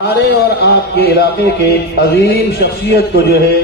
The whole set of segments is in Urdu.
ہمارے اور آپ کے علاقے کے عظیم شخصیت کو جو ہے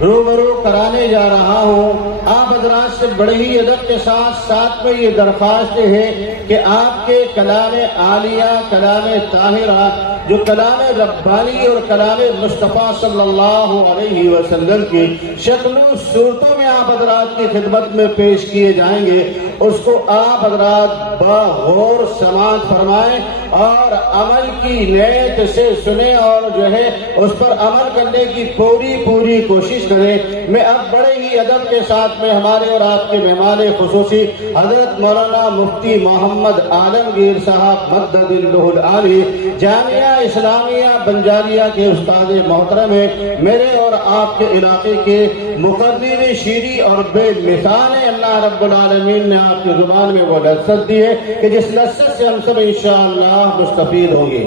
روبرو کرانے جا رہا ہوں۔ آپ حضرات سے بڑے ہی ادب کے ساتھ میں یہ درخواست ہے کہ آپ کے کلام عالیہ، کلام طاہرہ، جو کلام ربانی اور کلام مصطفیٰ صلی اللہ علیہ وسلم کی شکلوں صورتوں میں آپ حضرات کی خدمت میں پیش کیے جائیں گے، اس کو آپ حضرات بغور سماعت فرمائیں اور عمل کی نیت سے سنیں اور جو ہے اس پر عمل کرنے کی پوری کوشش کریں۔ میں اب بڑے ہی ادب کے ساتھ میں ہمارے اور آپ کے مہمان خصوصی حضرت مولانا مفتی محمد عالمگیر صاحب مدد اللہ العالی جامعہ اسلامیہ بنجاریہ کے استاد محترم ہیں، میرے اور آپ کے علاقے کے مقرر شیری اور بے مثال ہیں۔ اللہ رب العالمین نے آپ کی زبان میں وہ لذت دی ہے کہ جس لذت سے ہم سب انشاءاللہ مستفید ہوں گے۔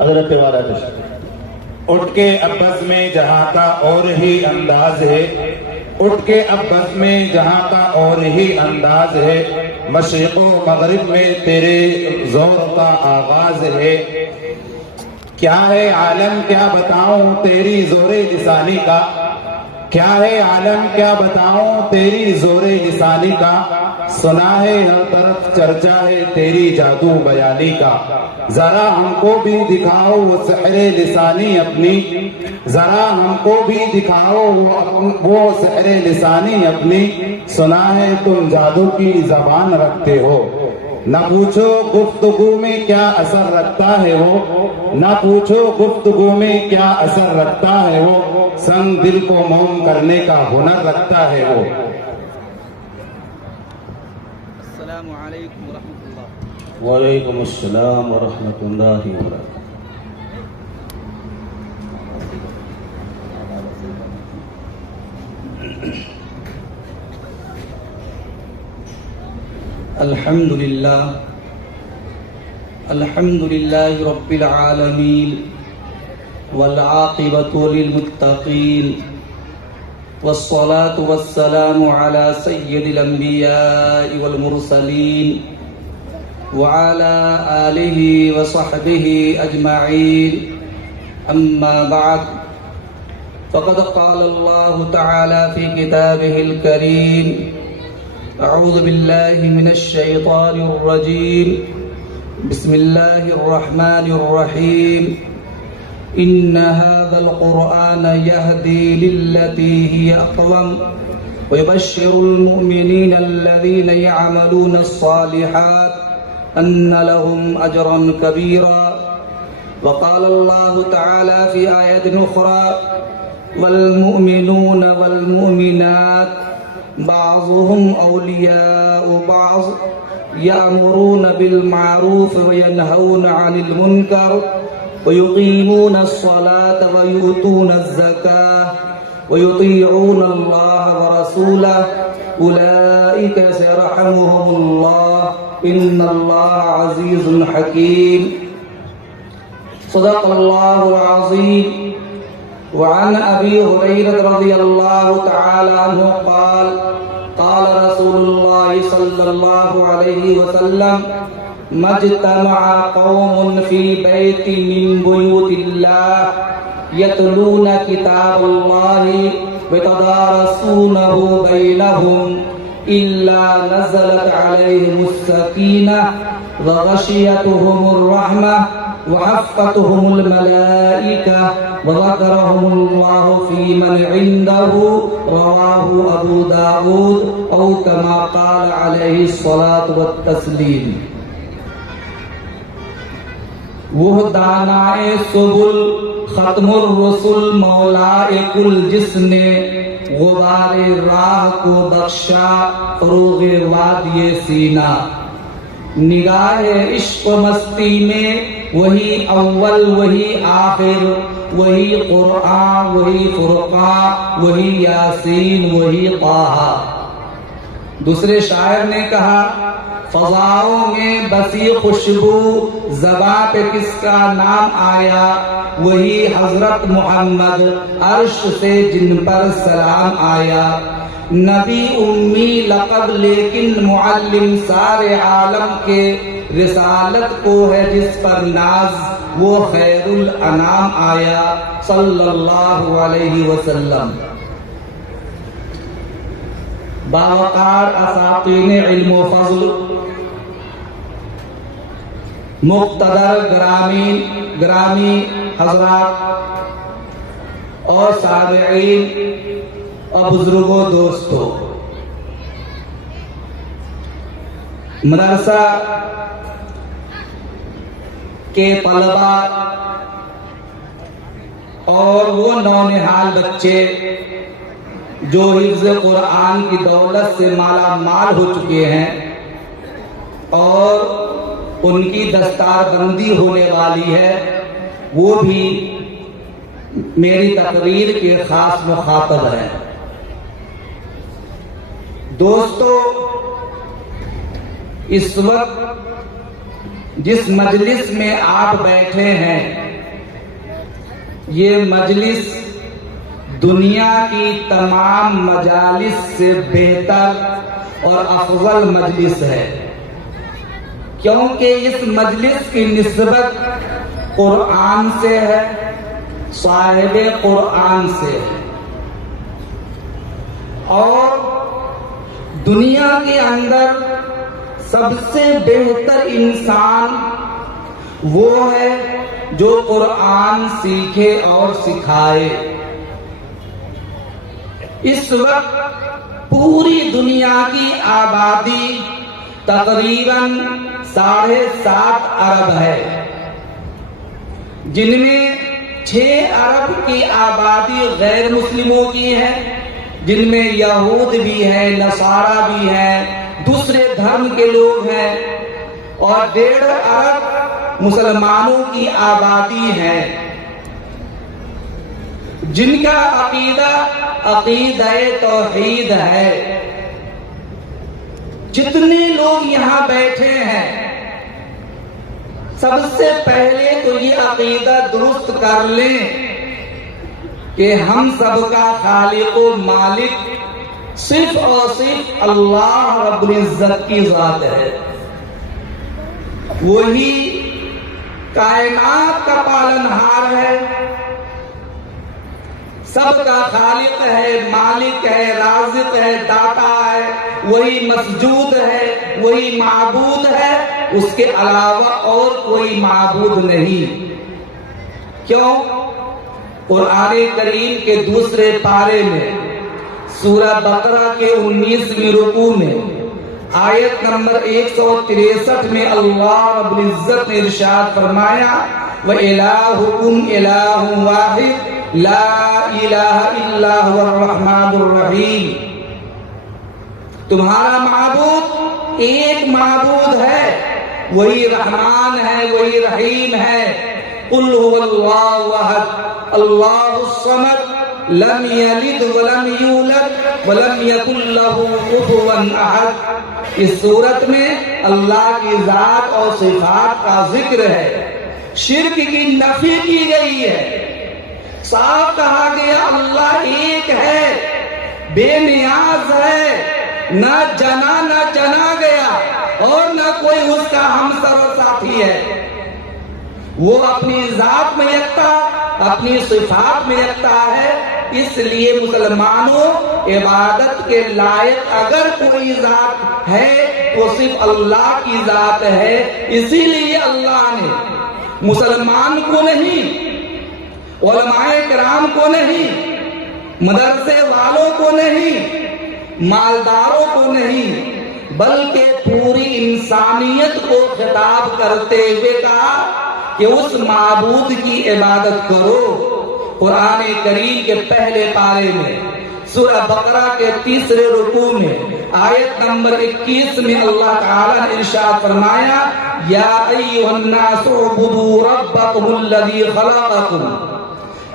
حضرت والا تشریف اٹھ کے اب بز میں جہاں کا اور ہی انداز ہے، اٹھ کے اب بز میں جہاں کا اور ہی انداز ہے، مشرق و مغرب میں تیرے زور کا آغاز ہے۔ کیا ہے عالم کیا بتاؤں تیری زور لسانی کا، کیا ہے عالم کیا بتاؤں تیری زور لسانی کا، سنا ہے ہر طرف چرچا ہے تیری جادو بیانی کا۔ ذرا ہم کو بھی دکھاؤ وہ سحر لسانی اپنی، ذرا ہم کو بھی دکھاؤ وہ سحر لسانی اپنی، سنا ہے تم جادو کی زبان رکھتے ہو، نہ پوچھو گفتگو میں کیا اثر رکھتا ہے وہ، نہ پوچھو گفتگو میں کیا اثر رکھتا ہے وہ، سنگ دل کو موم کرنے کا ہنر رکھتا ہے وہ۔ السلام علیکم ورحمۃ اللہ۔ وعلیکم السلام ورحمۃ اللہ وبرکاتہ۔ الحمد للہ رب العالمین والعاقبۃ للمتقین والصلاة والسلام على سید الانبیاء والمرسلین وعلى آلہ وصحبہ اجمعین، اما بعد فقد قال اللہ تعالی فی کتابہ الکریم: اعوذ باللہ من الشیطان الرجیم، بسم اللہ الرحمن الرحیم، ان هذا القرآن يهدي للتي هي اقوم ويبشر المؤمنين الذين يعملون الصالحات ان لهم اجرا كبيرا۔ وقال الله تعالى في آية أخرى: والمؤمنون والمؤمنات بعضهم أولياء بعض يأمرون بالمعروف وينهون عن المنكر ويقيمون الصلاة ويؤتون الزكاة ويطيعون الله ورسوله أولئك سيرحمهم الله إن الله عزيز حكيم۔ صدق الله العظيم۔ وعن أبي هريرة رضي الله تعالى عنه قال: قال رسول الله صلى الله عليه وسلم: ما اجتمع قوم في بيت من بيوت الله يتلون كتاب الله ويتدارسونه بينهم إلا نزلت عليهم السكينة وغشيتهم الرحمة وحفتهم الملائكة وذكرهم الله في من عنده، رواه أبو داود أو كما قال عليه الصلاة والتسليم۔ وہ دانائے سبل ختم الرسل مولائے کل، جس نے غبار راہ کو بخشا فروغ وادی سینا، نگاہ عشق و مستی میں وہی اول وہی آخر، وہی قرآن وہی فرقان وہی یاسین وہی طٰہٰ۔ دوسرے شاعر نے کہا: فضاؤں میں بسی خوشبو، زباں پہ کس کا نام آیا، وہی حضرت محمد، عرش سے جن پر سلام آیا۔ نبی امی لقب لیکن معلم سارے عالم کے، رسالت کو ہے جس پر ناز، وہ خیر الانام آیا صلی اللہ علیہ وسلم۔ باوقار اساطین علم و فضل، مقتدر گرامی حضرات اور سامعین اور بزرگوں دوستوں، مدرسہ کے طلبہ اور وہ نونہال بچے جو حفظ قرآن کی دولت سے مالا مال ہو چکے ہیں اور ان کی دستار بندی ہونے والی ہے، وہ بھی میری تقریر کے خاص مخاطب ہیں۔ دوستو، اس وقت جس مجلس میں آپ بیٹھے ہیں، یہ مجلس دنیا کی تمام مجالس سے بہتر اور افضل مجلس ہے، کیونکہ اس مجلس کی نسبت قرآن سے ہے، صاحب قرآن سے ہے، اور دنیا کے اندر سب سے بہتر انسان وہ ہے جو قرآن سیکھے اور سکھائے۔ اس وقت پوری دنیا کی آبادی تقریباً 7.5 ارب ہے، جن میں 6 ارب کی آبادی غیر مسلموں کی ہے، جن میں یہود بھی ہیں، نصارہ بھی ہیں، دوسرے دھرم کے لوگ ہیں، اور 1.5 ارب مسلمانوں کی آبادی ہے، جن کا عقیدہ توحید ہے۔ جتنے لوگ یہاں بیٹھے ہیں، سب سے پہلے تو یہ عقیدہ درست کر لیں کہ ہم سب کا خالق و مالک صرف اور صرف اللہ رب العزت کی ذات ہے، وہی کائنات کا پالنہار ہے، سب کا خالق ہے، مالک ہے، رازق ہے، داتا ہے، وہی مسجود ہے، وہی معبود ہے، اس کے علاوہ اور کوئی معبود نہیں۔ کیوں؟ قرآن کریم کے دوسرے پارے میں سورہ بقرہ کے 19ویں رکوع میں آیت نمبر 163 میں اللہ رب العزت نے ارشاد فرمایا، وَإِلَٰهُكُمْ إِلَٰهٌ وَاحِدٌ لا الہ الا هو الرحمن الرحیم، تمہارا معبود ایک معبود ہے، وہی رحمان ہے، وہی رحیم ہے۔ قل هو اللہ احد اللہ الصمد لم یلد ولم یولد ولم یکن له کفوا احد۔ اس صورت میں اللہ کی ذات اور صفات کا ذکر ہے، شرک کی نفی کی گئی ہے، صاف کہا گیا اللہ ایک ہے، بے نیاز ہے، نہ جنا گیا اور نہ کوئی اس کا ہمسر اور ساتھی ہے، وہ اپنی ذات میں یکتا، اپنی صفات میں یکتا ہے۔ اس لیے مسلمانوں، عبادت کے لائق اگر کوئی ذات ہے وہ صرف اللہ کی ذات ہے۔ اسی لیے اللہ نے مسلمان کو نہیں، علماء کرام کو نہیں، مدرسے والوں کو نہیں، مالداروں کو نہیں، بلکہ پوری انسانیت کو خطاب کرتے ہوئے کہا کہ اس معبود کی عبادت کرو۔ قرآن کریم کے پہلے پارے میں سورہ بقرہ کے 3 رکوع میں آیت نمبر 21 میں اللہ تعالیٰ نے ارشاد فرمایا، یا ایھا الناس اعبدوا ربکم الذی خلقکم،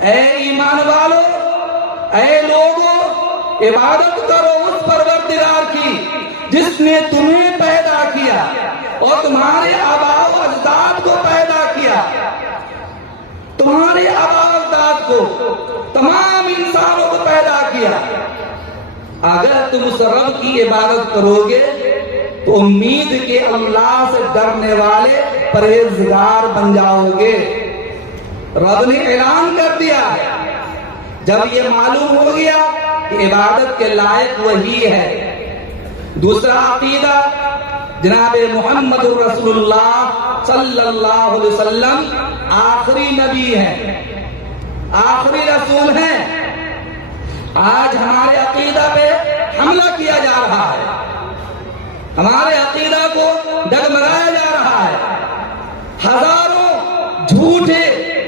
اے ایمان والو، اے لوگو، عبادت کرو اس پروردگار کی جس نے تمہیں پیدا کیا اور تمہارے آباء و اجداد کو پیدا کیا، تمہارے آباء و اجداد کو، تمام انسانوں کو پیدا کیا۔ اگر تم اس رب کی عبادت کرو گے تو امید کہ اللہ سے ڈرنے والے پرہیزگار بن جاؤ گے۔ رب نے اعلان کر دیا ہے، جب یہ معلوم ہو گیا کہ عبادت کے لائق وہی ہے۔ دوسرا عقیدہ، جناب محمد رسول اللہ صلی اللہ علیہ وسلم آخری نبی ہیں، آخری رسول ہیں۔ آج ہمارے عقیدہ پہ حملہ کیا جا رہا ہے، ہمارے عقیدہ کو ڈگمگایا جا رہا ہے، ہزاروں جھوٹے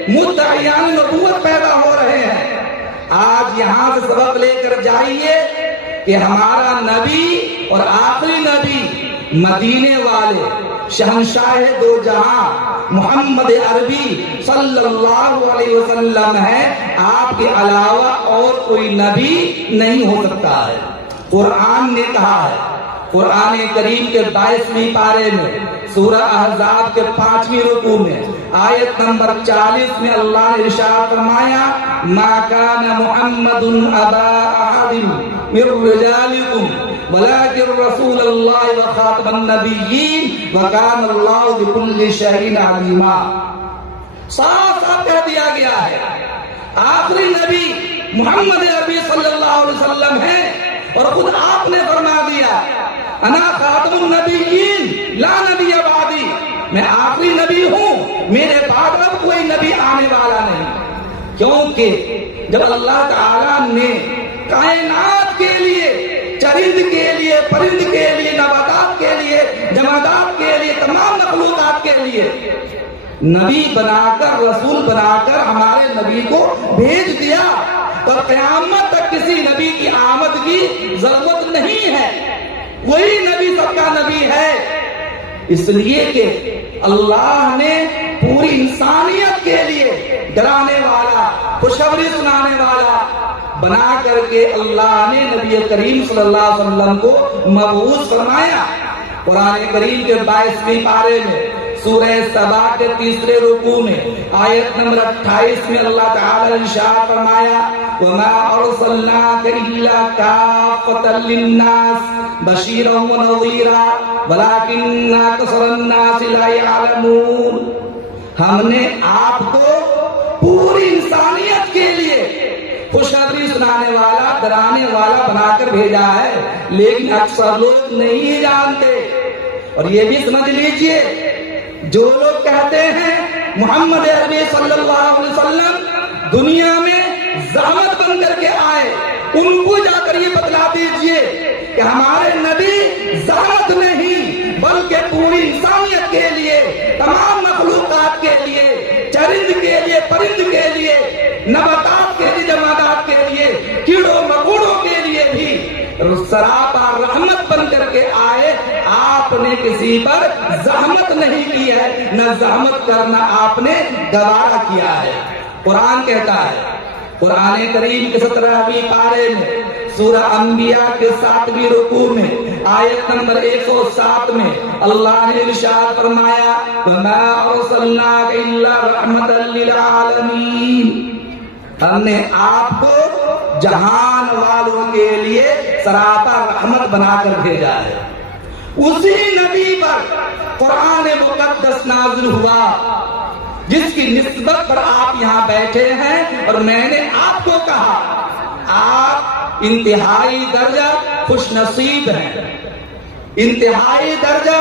مدعیان نبوت پیدا ہو رہے ہیں۔ آج یہاں سے سبق لے کر جائیے کہ ہمارا نبی اور آخری نبی مدینے والے شہنشاہ دو جہاں محمد عربی صلی اللہ علیہ وسلم ہے۔ آپ کے علاوہ اور کوئی نبی نہیں ہو سکتا ہے۔ قرآن نے کہا ہے، قرآن کریم کے 22ویں پارے میں سورہ احزاب کے 5ویں رکوع میں آیت نمبر 40 میں اللہ نے ارشاد فرمایا، ما کان محمد ابا احد من رجالکم ولكن رسول اللہ وخاتم النبیین وکان اللہ بکل شیء علیما۔ صاف صاف کہہ دیا گیا ہے آخری نبی محمد عربی صلی اللہ علیہ وسلم ہے، اور خود آپ نے فرما دیا انا خاتم النبیین لا نبی بعدی، میں آخری نبی ہوں، میرے بعد اب کوئی نبی آنے والا نہیں۔ کیونکہ جب اللہ تعالیٰ نے کائنات کے لیے، چرند کے لیے، پرند کے لیے، نباتات کے لیے، جمادات کے لیے، تمام مخلوقات کے لیے نبی بنا کر، رسول بنا کر ہمارے نبی کو بھیج دیا، تو قیامت تک کسی نبی کی آمد کی ضرورت نہیں ہے، وہی نبی سب کا نبی ہے۔ اس لیے کہ اللہ نے پوری انسانیت کے لیے ڈرانے والا، خوشخبری سنانے والا بنا کر کے اللہ نے نبی کریم صلی اللہ علیہ وسلم کو مبعوث فرمایا۔ قرآن کریم کے 22ویں پارے میں سورہ سبا کے 3 رکوع میں آیت نمبر 28 میں اللہ تعالی نے ارشاد فرمایا، وما ارسلناک الا کافۃ للناس بشیرا ونذیرا ولکن اکثر الناس لا یعلمون۔ ہم نے آپ کو پوری انسانیت کے لیے خوشخبری سنانے والا، ڈرانے والا بنا کر بھیجا ہے، لیکن اکثر لوگ نہیں جانتے۔ اور یہ بھی سمجھ لیجئے، جو لوگ کہتے ہیں محمد عربی صلی اللہ علیہ وسلم دنیا میں زحمت بن کر کے آئے، ان کو جا کر یہ بتلا دیجئے کہ ہمارے نبی زحمت نہیں بلکہ پوری انسانیت کے لیے، تمام مخلوقات کے لیے، چرند کے لیے، پرند کے لیے، نباتات کے لیے، جمادات کے لیے، کیڑوں مکوڑوں کے لیے بھی سراپا رحمت بن کر کے آئے۔ آپ نے کسی پر زحمت نہیں کی ہے، نہ زحمت کرنا آپ نے گوارا کیا ہے۔ قرآن کہتا ہے، قرآن کریم کے 17ویں پارے میں سورہ انبیاء کے 7ویں رکوع میں آیت نمبر 107 میں اللہ نے ارشاد فرمایا، وما ارسلناک الا رحمتا للعالمین۔ ہم نے آپ کو جہان والوں کے لیے سراپا رحمت بنا کر بھیجا ہے۔ اسی نبی پر قرآن مقدس نازل ہوا جس کی نسبت پر آپ یہاں بیٹھے ہیں، اور میں نے آپ کو کہا آپ انتہائی درجہ خوش نصیب ہیں، انتہائی درجہ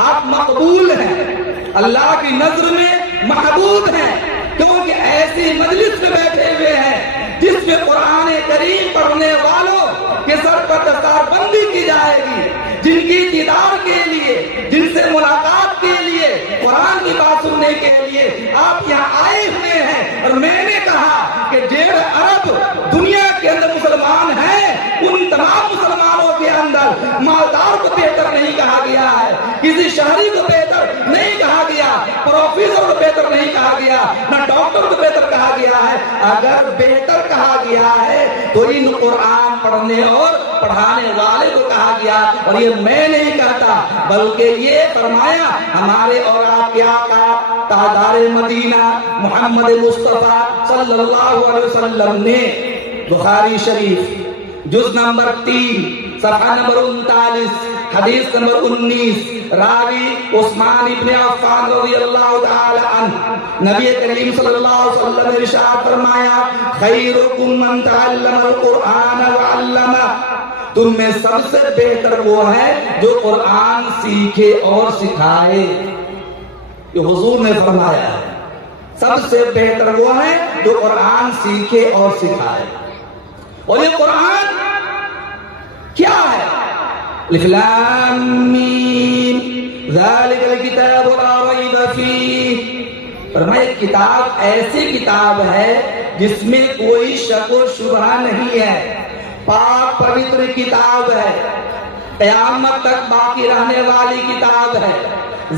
آپ مقبول ہیں، اللہ کی نظر میں محبوب ہیں، کیونکہ ایسی مجلس میں بیٹھے ہوئے ہیں جس میں قرآن کریم پڑھنے والوں کے سر پر دستار بندی کی جائے گی، جن کی دیدار کے لیے، جن سے ملاقات کے لیے، قرآن کی بات سننے کے لیے آپ یہاں آئے ہوئے ہیں۔ اور میں نے کہا کہ 1.5 ارب دنیا کے اندر مسلمان ہیں، ان تمام مسلمانوں کے اندر مالدار کو بہتر نہیں کہا گیا ہے، کسی شہری کو بہتر نہیں کہا گیا، پروفیسر کو بہتر نہیں کہا گیا، نہ ڈاکٹر کو بہتر کہا گیا ہے۔ اگر بہتر کہا گیا ہے تو ان قرآن پڑھنے اور پڑھانے والے کو کہا گیا، اور یہ میں نہیں کہتا بلکہ یہ فرمایا ہمارے اور آپ کے آقا تاجدار مدینہ محمد مصطفیٰ صلی اللہ علیہ وسلم نے بخاری شریف جز نمبر 3 صفحہ نمبر 39 حدیث نمبر 19، راوی عثمان ابن عفان رضی اللہ تعالی عنہ، نبی کریم صلی اللہ علیہ وسلم نے ارشاد فرمایا خیرکم من تعلم القرآن وعلمہ، تم میں سب سے بہتر وہ ہے جو قرآن سیکھے اور سکھائے. یہ حضور نے فرمایا ہے سب سے بہتر وہ ہے جو قرآن سیکھے اور سکھائے. اور یہ قرآن کیا ہے؟ الف لام میم ذالک الکتاب لا ریب فیہ، فرمایا کتاب ایسی کتاب ہے جس میں کوئی شک و شبہ نہیں ہے، پاک پوتر کتاب ہے، قیامت تک باقی رہنے والی کتاب ہے،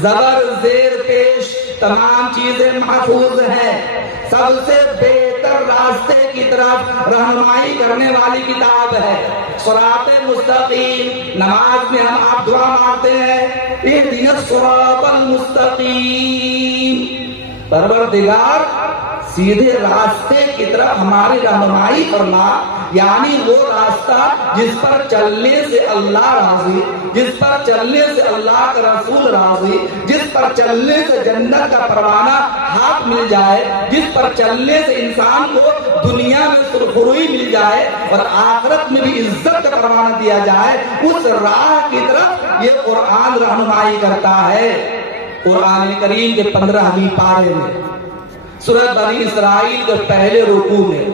زبر زیر پیش تمام چیزیں محفوظ ہیں، سب سے بہتر راستے کی طرف رہنمائی کرنے والی کتاب ہے، صراط مستقیم. نماز میں ہم آپ دعا مانگتے ہیں اہدنا الصراط المستقیم، پروردگار سیدھے راستے کی طرف ہماری رہنمائی فرما، یعنی وہ راستہ جس پر چلنے سے اللہ راضی، جس پر چلنے سے اللہ کا رسول راضی، جس پر چلنے سے جنت کا پروانہ ہاتھ مل جائے، جس پر چلنے سے انسان کو دنیا میں سرخروئی مل جائے اور آخرت میں بھی عزت کا پروانہ دیا جائے، اس راہ کی طرف یہ قرآن رہنمائی کرتا ہے. قرآن کریم کے 15ویں پارے میں سورۃ بنی اسرائیل کے پہلے رکوع میں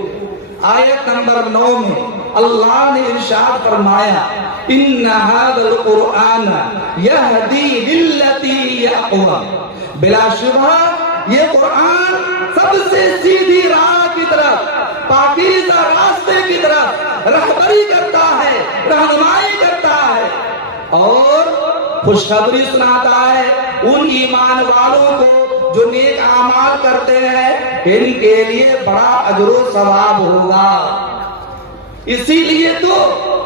آیت نمبر 9 میں اللہ نے ارشاد فرمایا ان ھذا القرآن یہدی للتی ہی اقوم، بلا شبہ یہ قرآن سب سے سیدھی راہ کی طرف، پاکیزہ راستے کی طرف رہبری کرتا ہے، رہنمائی کرتا ہے اور خوشخبری سناتا ہے ان ایمان والوں کو جو نیک اعمال کرتے ہیں ان کے لیے بڑا اجر و ثواب ہوگا. اسی لیے تو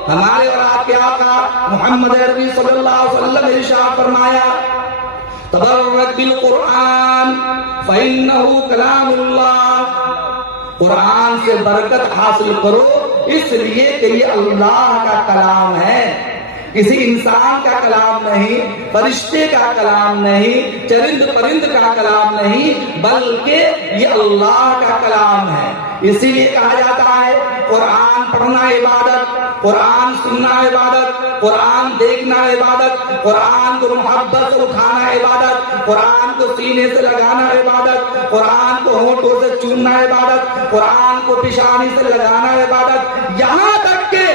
ہمارے اور آپ کے آقا محمد عربی صلی اللہ علیہ وسلم نے ارشاد فرمایا تبرک بالقرآن فإنہ کلام اللہ، قرآن سے برکت حاصل کرو اس لیے کہ یہ اللہ کا کلام ہے، کسی انسان کا کلام نہیں، فرشتے کا کلام نہیں، چرند پرند کا کلام نہیں، بلکہ یہ اللہ کا کلام ہے. اسی لیے کہا جاتا ہے قرآن پڑھنا عبادت، قرآن سننا عبادت، قرآن دیکھنا عبادت، قرآن کو محبت سے اٹھانا عبادت، قرآن کو سینے سے لگانا عبادت، قرآن کو ہونٹوں سے چومنا عبادت، قرآن کو پیشانی سے لگانا عبادت. یہاں تک کہ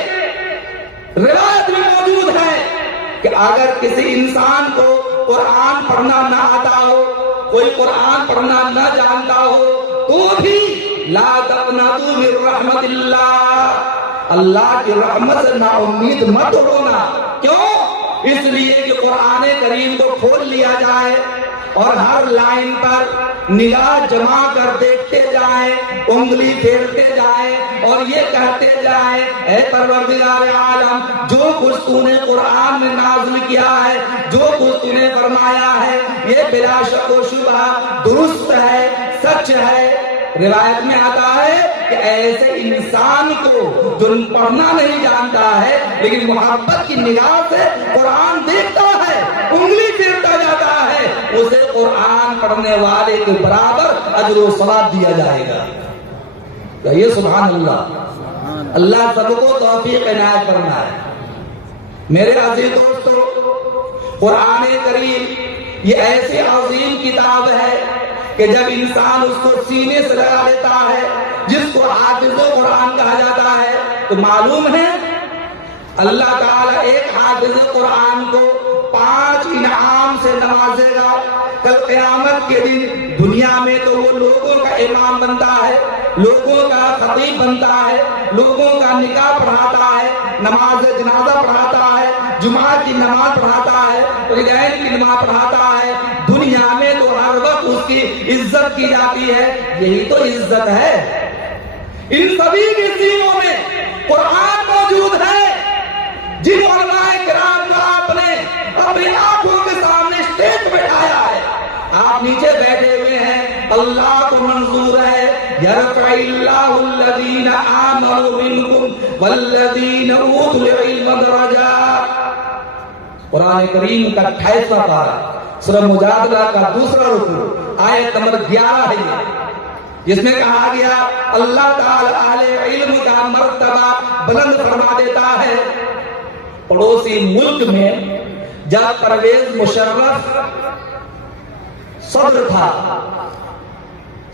روایت میں موجود ہے کہ اگر کسی انسان کو قرآن پڑھنا نہ آتا ہو، کوئی قرآن پڑھنا نہ جانتا ہو تو بھی لا تقنطوا من رحمت اللہ، اللہ کی رحمت سے نا امید مت ہونا. کیوں؟ اس لیے کہ قرآن کریم کو کھول لیا جائے اور ہر لائن پر نگاہ جما کر دیکھتے جائیں، انگلی پھیرتے جائیں اور یہ کہتے جائیں اے پروردگار عالم جو کچھ تو نے قرآن میں نازل کیا ہے، جو کچھ تو نے فرمایا ہے یہ بلا شک و شبہ درست ہے، سچ ہے. روایت میں آتا ہے کہ ایسے انسان کو جو پڑھنا نہیں جانتا ہے لیکن محبت کی نگاہ سے قرآن دیکھتا ہے، انگلی پھیرتا جاتا ہے، اسے قرآن پڑھنے والے کے برابر اجر و ثواب دیا جائے گا. یہ سبحان اللہ، اللہ سب کو توفیق عنایت فرمائے. میرے عزیز دوستو، قرآن کریم یہ ایسی عظیم کتاب ہے کہ جب انسان اس کو سینے سے لگا لیتا ہے، جس کو حافظ قرآن کہا جاتا ہے، تو معلوم ہے اللہ تعالیٰ ایک حافظ قرآن کو 5 انعام سے نوازے گا. کل قیامت کے دن دنیا میں تو وہ لوگوں کا امام بنتا ہے، لوگوں کا خطیب بنتا ہے، لوگوں کا نکاح پڑھاتا ہے، نماز جنازہ پڑھاتا ہے، جمعہ کی نماز پڑھاتا ہے، عیدین کی نماز پڑھاتا ہے. دنیا میں تو ہر وقت اس کی عزت کی جاتی ہے. یہی تو عزت ہے. ان سبھی کے سینوں میں قرآن موجود ہے. جن علماء کرام کو آپ نے اپنی آنکھوں کے سامنے اسٹیج بٹھایا ہے، آپ نیچے بیٹھے ہوئے ہیں، اللہ کو منظور ہے یرفع اللہ الذین آمنوا منکم والذین اوتوا العلم درجات. قرآن کریم کا 28واں پارہ سورہ مجادلہ کا دوسرا رکوع آیت نمبر 11 ہے یہ، جس میں کہا گیا اللہ تعالی اہل علم کا مرتبہ بلند فرما دیتا ہے۔ پڑوسی ملک میں جب پرویز مشرف صدر تھا،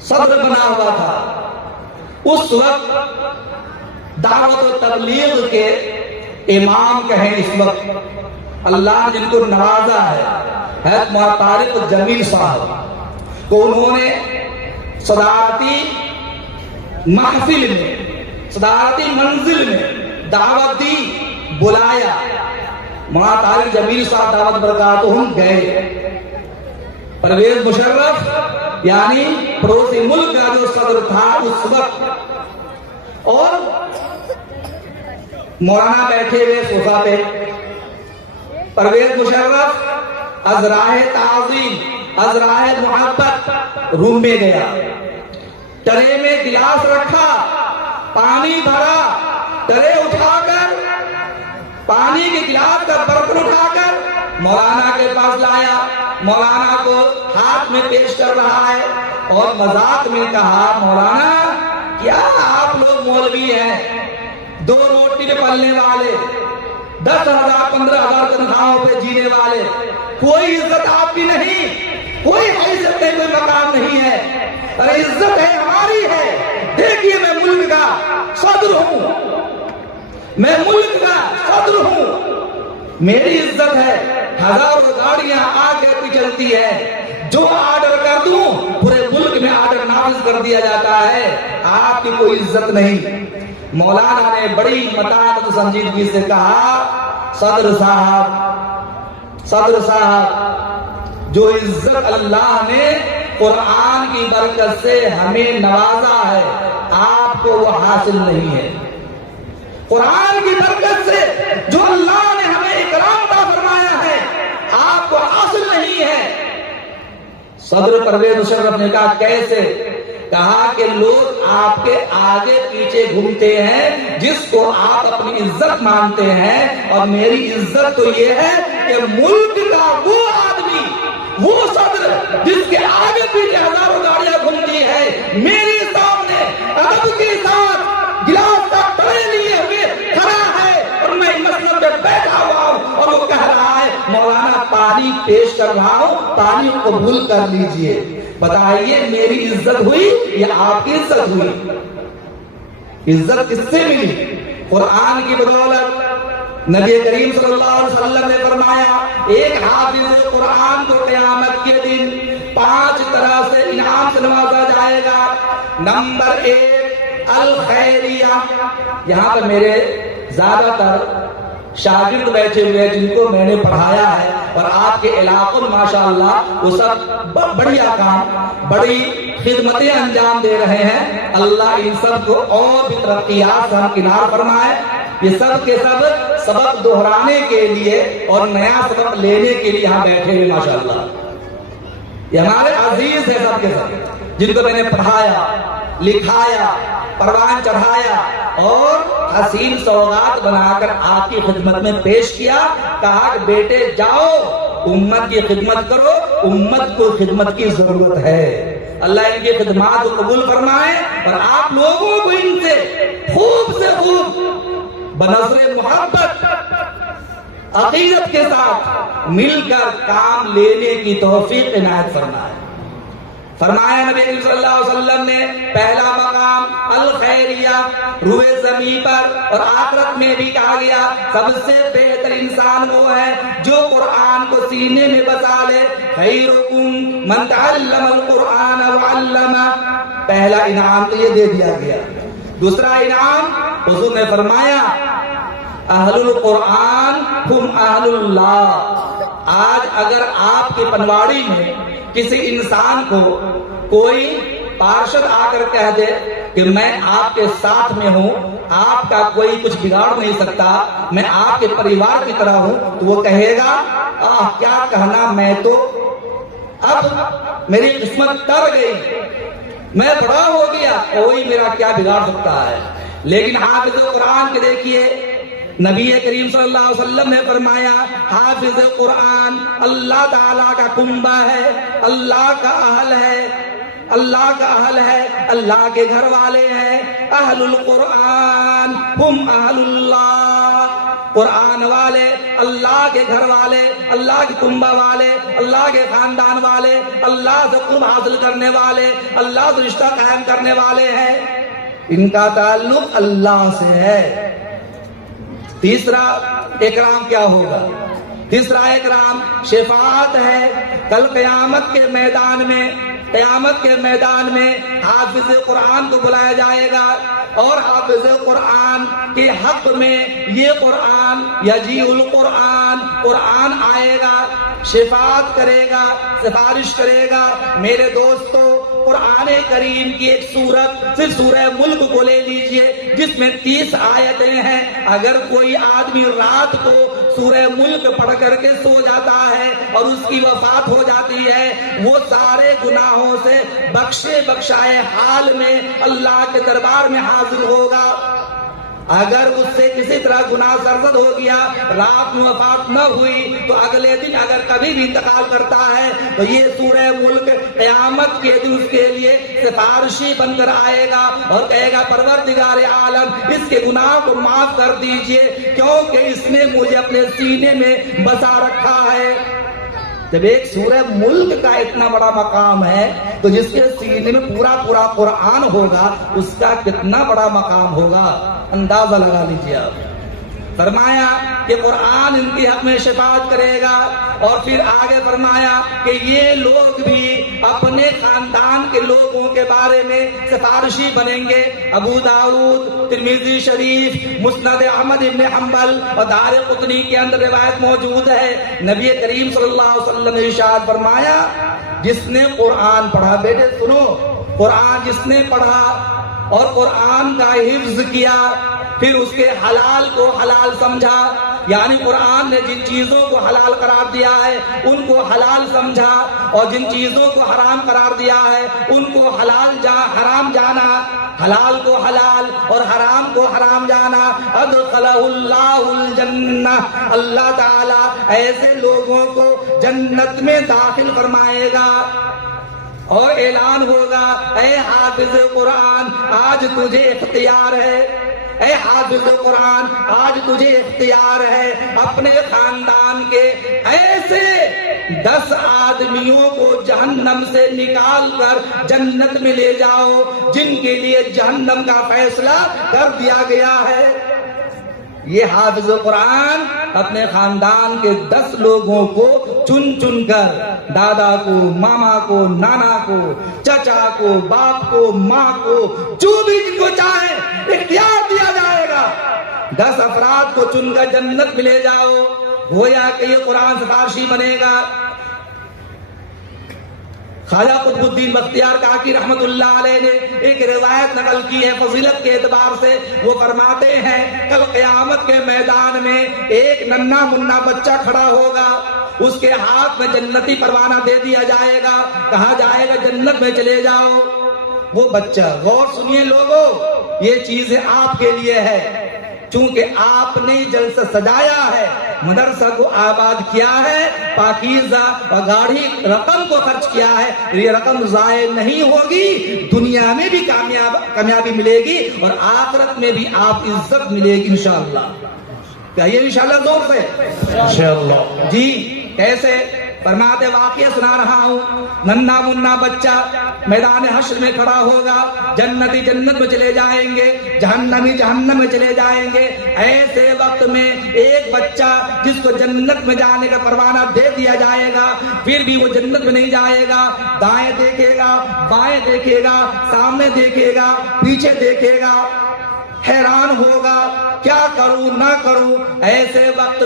صدر بنا ہوا تھا، اس وقت دعوت و تبلیغ کے امام کہیں اس وقت اللہ جن کو نوازا ہے حضرت مولانا طارق جمیل صاحب کو، انہوں نے صدارتی محفل میں، صدارتی منزل میں دعوت دی، بلایا۔ مولانا طارق جمیل صاحب دعوت برکاتہم گئے۔ پرویز مشرف یعنی پڑوسی ملک کا جو صدر تھا اس وقت، اور مولانا بیٹھے ہوئے صوفہ پہ، پرویز مشرف از راہ تعظیم، از راہ محبت روم میں گیا، ٹرے میں گلاس رکھا، پانی بھرا، ٹرے اٹھا کر، پانی کے گلاس کا برتن اٹھا کر مولانا کے پاس لایا، مولانا کو ہاتھ میں پیش کر رہا ہے اور مذاق میں کہا مولانا کیا آپ لوگ مولوی ہیں، 2 روٹی پہ پلنے والے، 10,000 15,000 تنخواہوں پہ جینے والے، کوئی عزت آپ کی نہیں، کوئی عزت نہیں، کوئی مقام نہیں ہے، اور عزت ہے ہماری ہے۔ دیکھیے میں ملک کا صدر ہوں، میں ملک کا صدر ہوں، میری عزت ہے، ہزاروں گاڑیاں آگے بھی چلتی ہے، جو آرڈر کر دوں پورے ملک میں آرڈر نافذ کر دیا جاتا ہے، آپ کی کوئی عزت نہیں۔ مولانا نے بڑی متانت و سنجیدگی سے کہا صدر صاحب جو عزت اللہ نے قرآن کی برکت سے ہمیں نوازا ہے آپ کو وہ حاصل نہیں ہے، قرآن کی برکت سے جو اللہ نے ہمیں اکرام عطا فرمایا ہے آپ کو حاصل نہیں ہے۔ صدر پرویز مشرف نے کہا کیسے؟ کہا کہ لوگ آپ کے آگے پیچھے گھومتے ہیں جس کو آپ اپنی عزت مانتے ہیں، اور میری عزت تو یہ ہے کہ ملک کا وہ آدمی، وہ صدر جس کے آگے پیچھے ہزاروں گاڑیاں گھومتی ہے، میرے سامنے ادب کے ساتھ گلاس کا ٹرے لیے ہوئے کھڑا ہے، اور میں مسجد میں بیٹھا ہوا ہوں اور وہ کہہ رہا ہے مولانا پانی پیش کر رہا ہوں، پانی قبول کر لیجئے۔ بتائیے میری عزت ہوئی یا آپ کی عزت ہوئی؟ عزت کس سے ملی؟ قرآن کی بدولت۔ نبی کریم صلی اللہ علیہ وسلم نے فرمایا ایک حافظ قرآن کو قیامت کے دن 5 طرح سے انعام سے نوازا جائے گا۔ نمبر 1 الخیریہ، یہاں پر میرے زیادہ تر شاگرد بیٹھے ہوئے ہیں جن کو میں نے پڑھایا ہے، اور آپ کے علاقوں میں ماشاءاللہ وہ سب بڑھیا کام، بڑی خدمتیں انجام دے رہے ہیں، اللہ ان سب کو اور بھی ترقیات سے ہمکنار فرمائے۔ یہ سب کے سب سبق دہرانے کے لیے اور نیا سبق لینے کے لیے یہاں بیٹھے ہوئے ماشاءاللہ، یہ ہمارے عزیز ہیں سب کے سب، جن کو میں نے پڑھایا، لکھایا، پروان چڑھایا اور حسین سوغات بنا کر آپ کی خدمت میں پیش کیا۔ کہا کہ بیٹے جاؤ امت کی خدمت کرو، امت کو خدمت کی ضرورت ہے، اللہ ان کی خدمات کو قبول فرمائے، اور آپ لوگوں کو ان سے خوب بنظر محبت عقیدت کے ساتھ مل کر کام لینے کی توفیق عنایت فرمائے۔ فرمایا نبی صلی اللہ علیہ وسلم نے پہلا مقام الخیریہ، روئے زمین پر اور آخرت میں بھی کہا گیا سب سے بہتر انسان وہ ہے جو قرآن کو سینے میں بسا لے، خیرکم من تعلم القرآن وعلمہ۔ پہلا انعام تو یہ دے دیا گیا۔ دوسرا انعام حضور نے فرمایا اہل القرآن ہم اہل اللہ۔ آج اگر آپ کی پنواڑی میں کسی انسان کو کوئی پارشد آ کر کہہ دے کہ میں آپ کے ساتھ میں ہوں، آپ کا کوئی کچھ بگاڑ نہیں سکتا، میں آپ کے پریوار کی طرح ہوں، تو وہ کہے گا کیا کہنا، میں تو اب میری قسمت تر گئی، میں بڑا ہو گیا، کوئی میرا کیا بگاڑ سکتا ہے۔ لیکن حافظ قرآن کے دیکھیے نبی کریم صلی اللہ علیہ وسلم نے فرمایا حافظ قرآن اللہ تعالیٰ کا کنبہ ہے، اللہ کا اہل ہے، اللہ کا اہل ہے، اللہ کے گھر والے ہیں۔ اہل القرآن ہم اہل اللہ، قرآن والے اللہ کے گھر والے، اللہ کے کنبہ والے، اللہ کے خاندان والے، اللہ سے قرب حاصل کرنے والے، اللہ سے رشتہ قائم کرنے والے ہیں، ان کا تعلق اللہ سے ہے۔ تیسرا اکرام کیا ہوگا؟ تیسرا اکرام شفاعت ہے۔ کل قیامت کے میدان میں، قیامت کے میدان میں حافظ قرآن کو بلایا جائے گا اور حافظ قرآن کے حق میں یہ قرآن یجیء القرآن، قرآن آئے گا، شفاعت کرے گا، سفارش کرے گا۔ میرے دوستو، قرآن کریم کی ایک سورت صرف سورہ ملک کو لے لیجئے جس میں 30 آیتیں ہیں۔ اگر کوئی آدمی رات کو سورہ ملک پڑھ کر کے سو جاتا ہے اور اس کی وفات ہو جاتی ہے، وہ سارے گناہوں سے بخشے بخشائے حال میں اللہ کے دربار میں حاضر ہوگا۔ اگر اس سے کسی طرح گناہ سرزد ہو گیا، رات میں وفات نہ ہوئی، تو اگلے دن اگر کبھی بھی انتقال کرتا ہے تو یہ سورہ ملک قیامت کے دن اس کے لیے سفارشی بن کر آئے گا اور کہے گا پروردگار عالم اس کے گناہ کو معاف کر دیجئے کیونکہ اس نے مجھے اپنے سینے میں بسا رکھا ہے۔ جب ایک سورہ ملک کا اتنا بڑا مقام ہے تو جس کے سینے میں پورا قرآن ہوگا اس کا کتنا بڑا مقام ہوگا، اندازہ لگا لیجیے آپ۔ فرمایا کہ قرآن ان کے حق میں شفاعت کرے گا، اور پھر آگے فرمایا کہ یہ لوگ بھی اپنے خاندان کے لوگوں کے بارے میں سفارشی بنیں گے۔ ابو داؤد، ترمذی شریف، مسند احمد بن حنبل اور دارقطنی کے اندر روایت موجود ہے۔ نبی کریم صلی اللہ علیہ وسلم نے ارشاد فرمایا جس نے قرآن پڑھا، بیٹے سنو، قرآن جس نے پڑھا اور قرآن کا حفظ کیا، پھر اس کے حلال کو حلال سمجھا، یعنی قرآن نے جن چیزوں کو حلال قرار دیا ہے ان کو حلال سمجھا، اور جن چیزوں کو حرام قرار دیا ہے ان کو حرام جانا، حلال کو حلال اور حرام کو حرام جانا، ادخلہ اللہ الجنہ، اللہ تعالیٰ ایسے لوگوں کو جنت میں داخل فرمائے گا۔ اور اعلان ہوگا اے حافظ قرآن آج تجھے اختیار ہے، اے حافظ قرآن آج تجھے اختیار ہے، اپنے خاندان کے ایسے 10 آدمیوں کو جہنم سے نکال کر جنت میں لے جاؤ جن کے لیے جہنم کا فیصلہ کر دیا گیا ہے۔ یہ حافظ قرآن اپنے خاندان کے 10 لوگوں کو چن چن کر، دادا کو، ماما کو، نانا کو، چچا کو، باپ کو، ماں کو، جو بھی جن کو چاہے اختیار دیا جائے گا، 10 افراد کو چن کر جنت میں لے جاؤ، گویا کہ یہ قرآن سفارشی بنے گا۔ خواجہ قطب الدین بختیار کاکی رحمت اللہ علیہ نے ایک روایت نقل کی ہے فضیلت کے اعتبار سے۔ وہ فرماتے ہیں کل قیامت کے میدان میں ایک ننھا منا بچہ کھڑا ہوگا، اس کے ہاتھ میں جنتی پروانہ دے دیا جائے گا، کہا جائے گا جنت میں چلے جاؤ۔ وہ بچہ، غور سنیے لوگوں، یہ چیزیں آپ کے لیے ہے، چونکہ آپ نے جلسہ سجایا ہے، مدرسہ کو آباد کیا ہے، پاکیزہ اور گاڑی رقم کو خرچ کیا ہے، یہ رقم ضائع نہیں ہوگی، دنیا میں بھی کامیابی ملے گی اور آخرت میں بھی آپ عزت ملے گی انشاءاللہ۔ کہیے انشاءاللہ زور سے انشاءاللہ۔ جی کیسے؟ فرماتے واقعہ سنا رہا ہوں، ننھا منا بچہ میدان حشر میں کھڑا ہوگا، جنتی جنت میں چلے جائیں گے، جہنمی جہنم میں چلے جائیں گے۔ ایسے وقت میں ایک بچہ جس کو جنت میں جانے کا پروانہ دے دیا جائے گا، پھر بھی وہ جنت میں نہیں جائے گا، دائیں دیکھے گا، بائیں دیکھے گا، سامنے دیکھے گا، پیچھے دیکھے گا، حیران ہوگا کیا کروں نہ کروں۔ ایسے وقت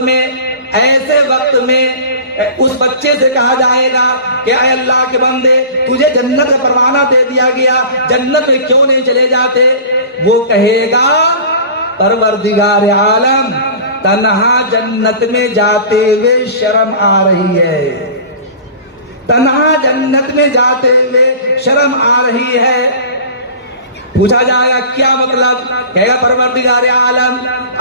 میں اس بچے سے کہا جائے گا کہ اے اللہ کے بندے تجھے جنت کا پروانہ دے دیا گیا، جنت میں کیوں نہیں چلے جاتے؟ وہ کہے گا پروردگار عالم تنہا جنت میں جاتے ہوئے شرم آ رہی ہے، تنہا جنت میں جاتے ہوئے شرم آ رہی ہے۔ پوچھا جائے گا کیا مطلب؟ کہے گا پروردگار عالم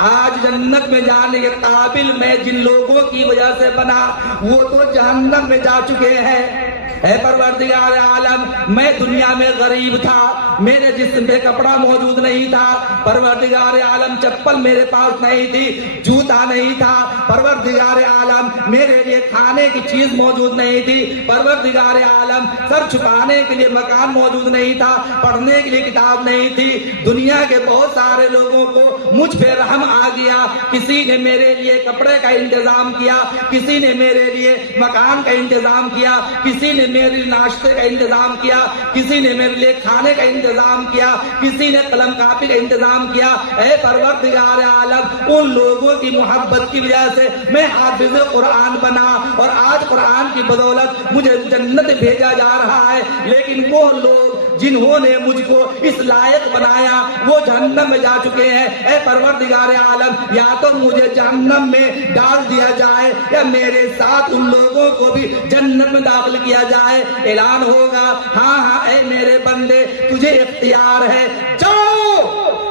آج جنت میں جانے کے قابل میں جن لوگوں کی وجہ سے بنا وہ تو جہنم میں جا چکے ہیں۔ اے پروردگار عالم میں دنیا میں غریب تھا، میرے جسم پہ کپڑا موجود نہیں تھا، پروردگار عالم چپل میرے پاس نہیں تھی، جوتا نہیں تھا، پروردگار عالم میرے لیے کھانے کی چیز موجود نہیں تھی، پروردگار عالم سر چھپانے کے لیے مکان موجود نہیں تھا، پڑھنے کے لیے کتاب نہیں تھی۔ دنیا کے بہت سارے لوگوں کو مجھ پہ رحم آ گیا، کسی نے میرے لیے کپڑے کا انتظام کیا، کسی نے میرے لیے مکان کا انتظام کیا، کسی نے میرے لیے ناشتے کا انتظام کیا، کسی نے میرے لیے کھانے کا انتظام کیا، کسی نے قلم کاپی کا انتظام کیا۔ اے پروردگار عالم ان لوگوں کی محبت کی وجہ سے میں حافظ قرآن بنا اور آج قرآن کی بدولت مجھے جنت بھیجا جا رہا ہے، لیکن وہ لوگ جنہوں نے مجھ کو اس لائق بنایا وہ جہنم میں جا چکے ہیں۔ اے پروردگار عالم یا تو مجھے جہنم میں ڈال دیا جائے یا میرے ساتھ ان لوگوں کو بھی جنت میں داخل کیا جائے۔ اعلان ہوگا ہاں ہاں اے میرے بندے تجھے اختیار ہے، جاؤ۔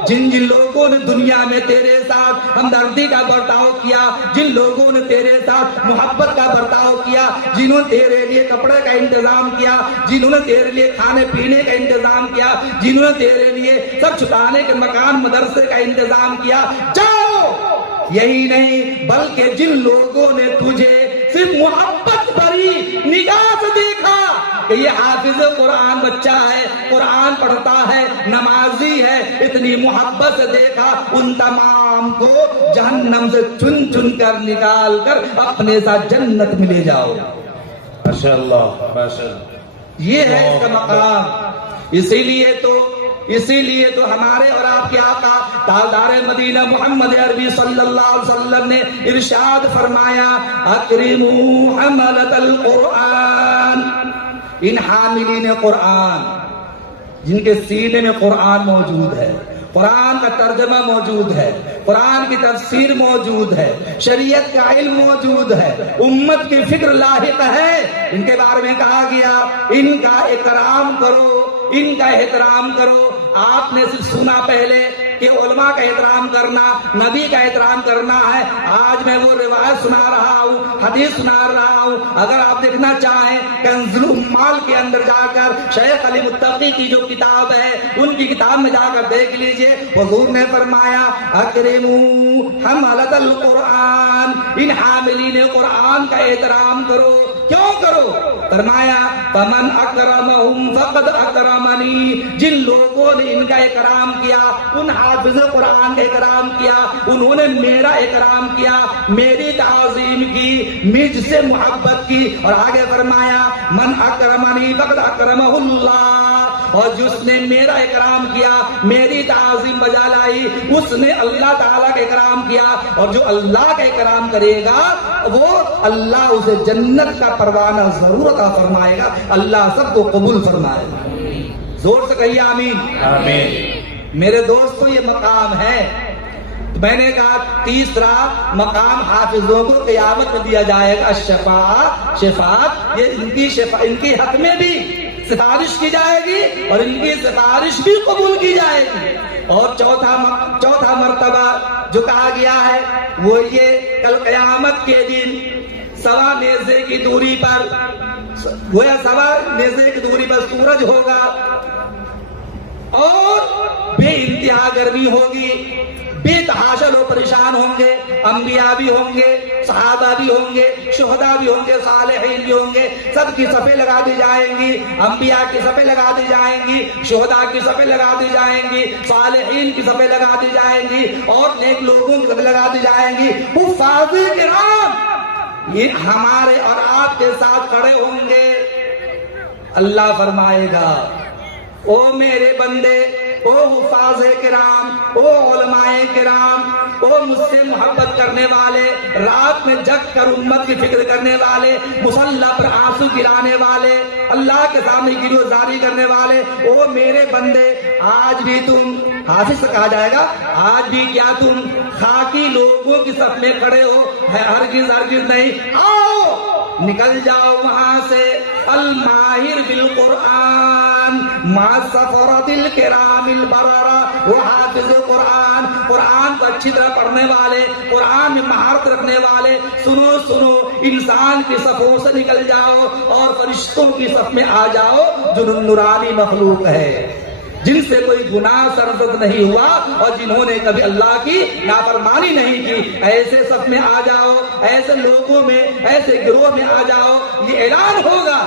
جن جن لوگوں نے دنیا میں تیرے ساتھ ہمدردی کا برتاؤ کیا، جن لوگوں نے تیرے ساتھ محبت کا برتاؤ کیا، جنہوں نے تیرے لیے کپڑے کا انتظام کیا، جنہوں نے تیرے لیے کھانے پینے کا انتظام کیا، جنہوں نے تیرے لیے سب چھپانے کے مکان مدرسے کا انتظام کیا، جاؤ۔ یہی نہیں بلکہ جن لوگوں نے تجھے صرف محبت بھری نگاہ سے دیکھا کہ یہ حافظ قرآن بچہ ہے، قرآن پڑھتا ہے، نمازی ہے، اتنی محبت سے دیکھا، ان تمام کو جہنم سے چن چن کر نکال کر اپنے ساتھ جنت میں لے جاؤ۔ ماشاء اللہ ماشاء اللہ، یہ ہے اس کا مقام۔ اسی لیے تو ہمارے اور آپ کے آقا تاجدار مدینہ محمد عربی صلی اللہ علیہ وسلم نے ارشاد فرمایا اکرموا حملۃ القرآن، ان حاملین قرآن جن کے سینے میں قرآن موجود ہے، قرآن کا ترجمہ موجود ہے، قرآن کی تفسیر موجود ہے، شریعت کا علم موجود ہے، امت کی فکر لاحق ہے، ان کے بارے میں کہا گیا ان کا اکرام کرو، ان کا احترام کرو۔ آپ نے صرف سنا پہلے کہ علماء کا احترام کرنا، نبی کا احترام کرنا ہے، آج میں وہ روایت سنا رہا ہوں، حدیث سنا رہا ہوں۔ اگر آپ دیکھنا چاہیں کنز الامال کے اندر جا کر شیخ علی متقی کی جو کتاب ہے ان کی کتاب میں جا کر دیکھ لیجئے، حضور نے فرمایا اکرموا حملۃ القرآن، ان حاملین قرآن کا احترام کرو۔ کیوں کرو؟ فرمایا فمن اکرمہم فقد اکرمنی، جن لوگوں نے ان کا اکرام کیا، ان حافظ قرآن کا اکرام کیا، انہوں نے میرا اکرام کیا، میری تعظیم کی، مجھ سے محبت کی۔ اور آگے فرمایا من اکرمنی فقد اکرمہ اللہ، اور جس نے میرا اکرام کیا، میری تعظیم بجا لائی، اس نے اللہ تعالیٰ کا اکرام کیا، اور جو اللہ کا اکرام کرے گا وہ اللہ اسے جنت کا پروانہ ضرور عطا فرمائے گا۔ اللہ سب کو قبول فرمائے گا، زور سے کہیے آمین۔ آمین۔ میرے دوستو یہ مقام ہے، میں نے کہا تیسرا مقام حافظوں کو قیامت میں دیا جائے گا، شفاعت، یہ ان کی حق میں بھی سفارش کی جائے گی اور ان کی سفارش بھی قبول کی جائے گی۔ اور چوتھا مرتبہ جو کہا گیا ہے وہ یہ کل قیامت کے دن سوا نیزے کی دوری پر سورج ہوگا اور بے انتہا گرمی ہوگی، بے تحاشا لوگ پریشان ہوں گے، انبیاء بھی ہوں گے، صحابہ بھی ہوں گے، شہداء بھی ہوں گے، صالحین بھی ہوں گے، سب کی صفیں لگا دی جائیں گی، انبیاء کی صفیں لگا دی جائیں گی، شہداء کی صفیں لگا دی جائیں گی، صالحین کی صفیں لگا دی جائیں گی، اور نیک لوگوں کی صفیں لگا دی جائیں گی۔ حفاظ کرام یہ ہمارے اور آپ کے ساتھ کھڑے ہوں گے۔ اللہ فرمائے گا او میرے بندے، او حفاظ کرام، او علماء کرام، او مجھ سے محبت کرنے والے، رات میں جگ کر امت کی فکر کرنے والے، مصلی پر آنسو گرانے والے، اللہ کے سامنے گریزاری کرنے والے، او میرے بندے، آج بھی تم، حافظ سے کہا جائے گا، آج بھی کیا تم خاکی لوگوں کی صف میں کھڑے ہو؟ ہرگز ہرگز نہیں، آؤ نکل جاؤ وہاں سے، الماہر بالقرآن ما سفرت الکرام البررہ وحافظ القرآن، قرآن کو اچھی طرح پڑھنے والے، قرآن میں مہارت رکھنے والے. سنو سنو، انسان کی صفوں سے نکل جاؤ اور فرشتوں کی صف میں آ جاؤ جو نورانی مخلوق ہے، جن سے کوئی گناہ سرزد نہیں ہوا اور جنہوں نے کبھی اللہ کی نافرمانی نہیں کی. ایسے صف میں آ جاؤ، ایسے لوگوں میں، ایسے گروہ میں آ جاؤ. یہ اعلان ہوگا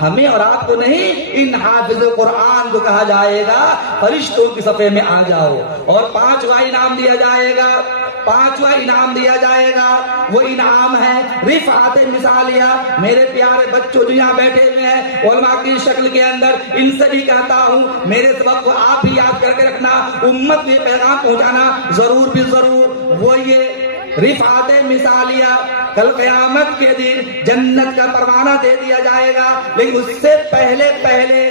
ہمیں اور آپ کو نہیں، ان حافظ قرآن کو کہا جائے گا فرشتوں کی صفے میں آ جاؤ. اور 5واں انعام دیا جائے گا، 5واں انعام دیا جائے گا. وہ انعام ہے رفعت مثالیہ. میرے پیارے بچوں جو یہاں بیٹھے ہوئے ہیں علماء کی شکل کے اندر، ان سے بھی کہتا ہوں میرے سبق کو آپ بھی یاد کر کے رکھنا، امت میں پیغام پہنچانا ضرور بھی ضرور. وہ یہ رفعت مثالیہ، کل قیامت کے دن جنت کا پروانہ دے دیا جائے گا. لیکن اس سے پہلے